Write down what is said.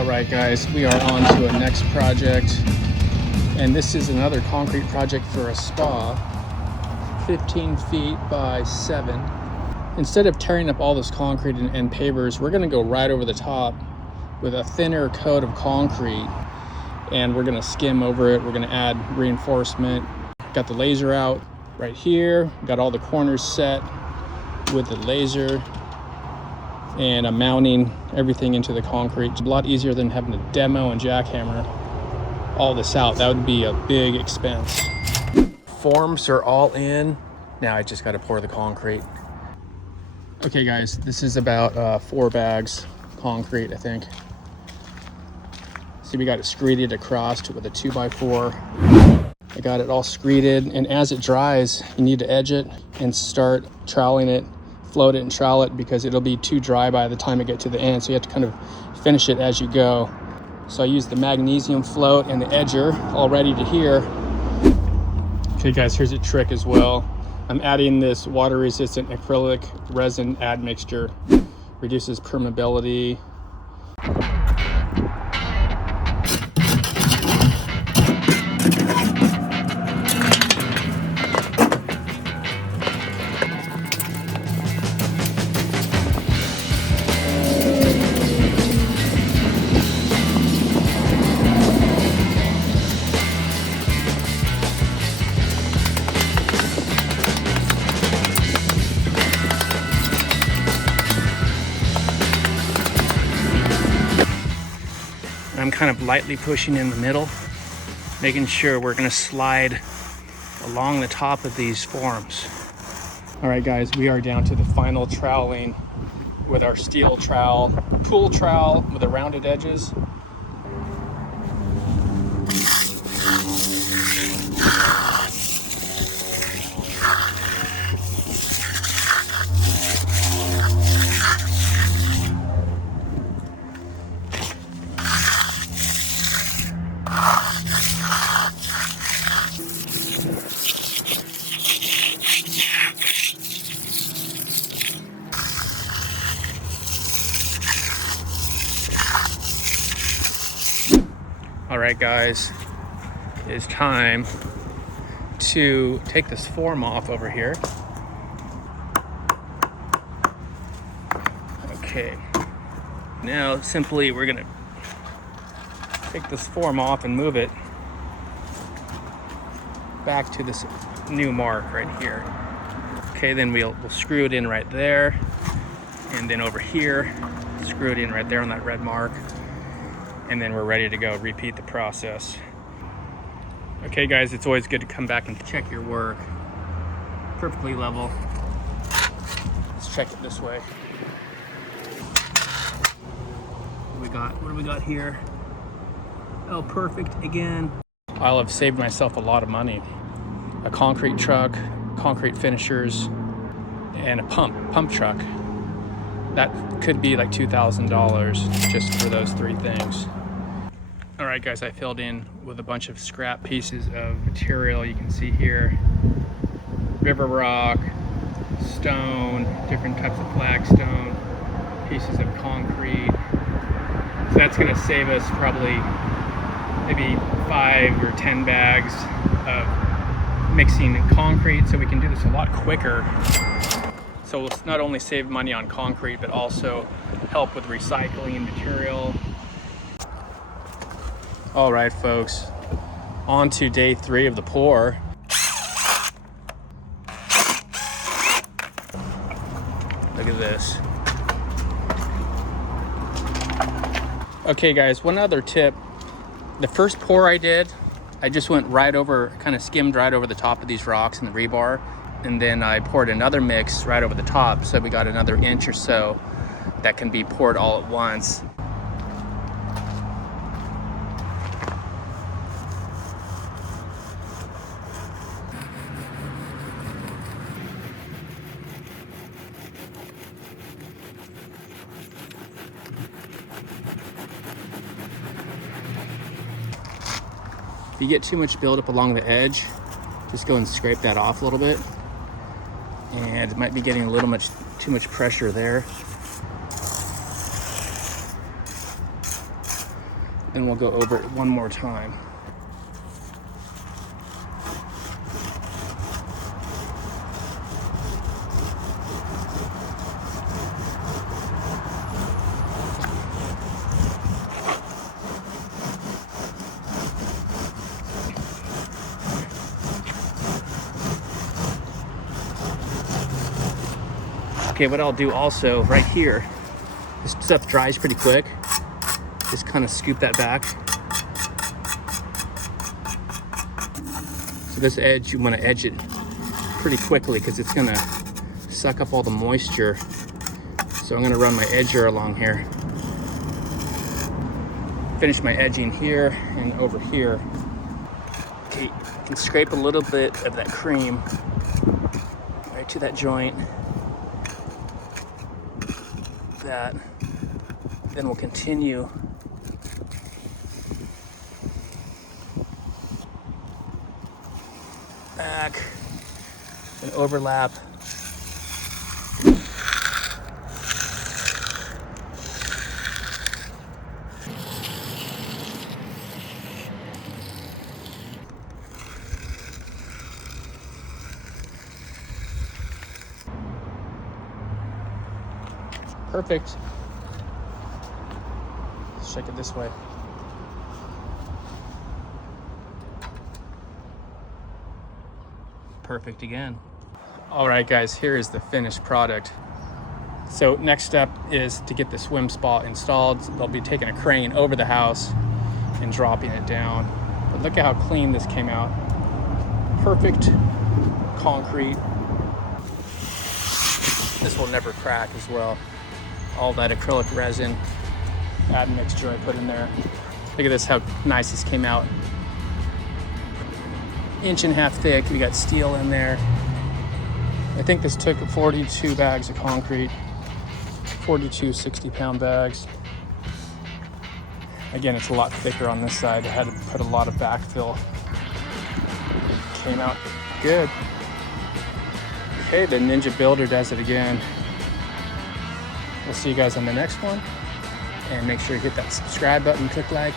All right, guys, we are on to a next project, and this is another concrete project for a spa, 15 feet by 7. Instead of tearing up all this concrete and pavers, we're going to go right over the top with a thinner coat of concrete, and we're going to skim over it. We're going to add reinforcement. Got the laser out right here, got all the corners set with the laser, and I'm mounting everything into the concrete. It's a lot easier than having to demo and jackhammer all this out. That would be a big expense. Forms are all in. Now I just got to pour the concrete. Okay guys, this is about 4 bags concrete, I think. See, we got it screeded across with a 2x4. I got it all screeded, and as it dries, you need to edge it and start troweling it, float it and trowel it, because it'll be too dry by the time it gets to the end. So you have to kind of finish it as you go. So I use the magnesium float and the edger all ready to here. Okay guys, here's a trick as well. I'm adding this water resistant acrylic resin admixture. Reduces permeability. I'm kind of lightly pushing in the middle, making sure we're gonna slide along the top of these forms. All right guys, we are down to the final troweling with our steel trowel, pool trowel with the rounded edges. All right guys, it's time to take this form off over here. Okay, now simply we're gonna take this form off and move it back to this new mark right here. Okay, then we'll screw it in right there, and then over here, screw it in right there on that red mark. And then we're ready to go repeat the process. Okay guys, it's always good to come back and check your work. Perfectly level. Let's check it this way. What do we got here? Oh, perfect again. I'll have saved myself a lot of money. A concrete truck, concrete finishers, and a pump truck. That could be like $2,000 just for those 3 things. All right guys, I filled in with a bunch of scrap pieces of material. You can see here, river rock, stone, different types of flagstone, pieces of concrete. So that's gonna save us probably maybe 5 or 10 bags of mixing concrete, so we can do this a lot quicker. So we'll not only save money on concrete, but also help with recycling material. All right, folks, on to day 3 of the pour. Look at this. Okay guys, one other tip. The first pour I did, I just went right over, kind of skimmed right over the top of these rocks and the rebar. And then I poured another mix right over the top, so we got another inch or so that can be poured all at once. If you get too much buildup along the edge, just go and scrape that off a little bit. And it might be getting a little too much pressure there. Then we'll go over it one more time. Okay, what I'll do also right here, this stuff dries pretty quick. Just kind of scoop that back. So this edge, you want to edge it pretty quickly because it's gonna suck up all the moisture. So I'm gonna run my edger along here. Finish my edging here and over here. Okay, you can scrape a little bit of that cream right to that joint. That. Then we'll continue back and overlap. Perfect. Let's shake it this way. Perfect again. All right, guys, here is the finished product. So next step is to get the swim spa installed. They'll be taking a crane over the house and dropping it down. But look at how clean this came out. Perfect concrete. This will never crack as well. All that acrylic resin admixture I put in there. Look at this, how nice this came out. 1.5 inches thick. We got steel in there. I think this took 42 bags of concrete, 42 60-pound bags. Again, it's a lot thicker on this side. I had to put a lot of backfill. Came out good. Okay, the Ninja Builder does it again. We'll see you guys on the next one. And make sure you hit that subscribe button, click like.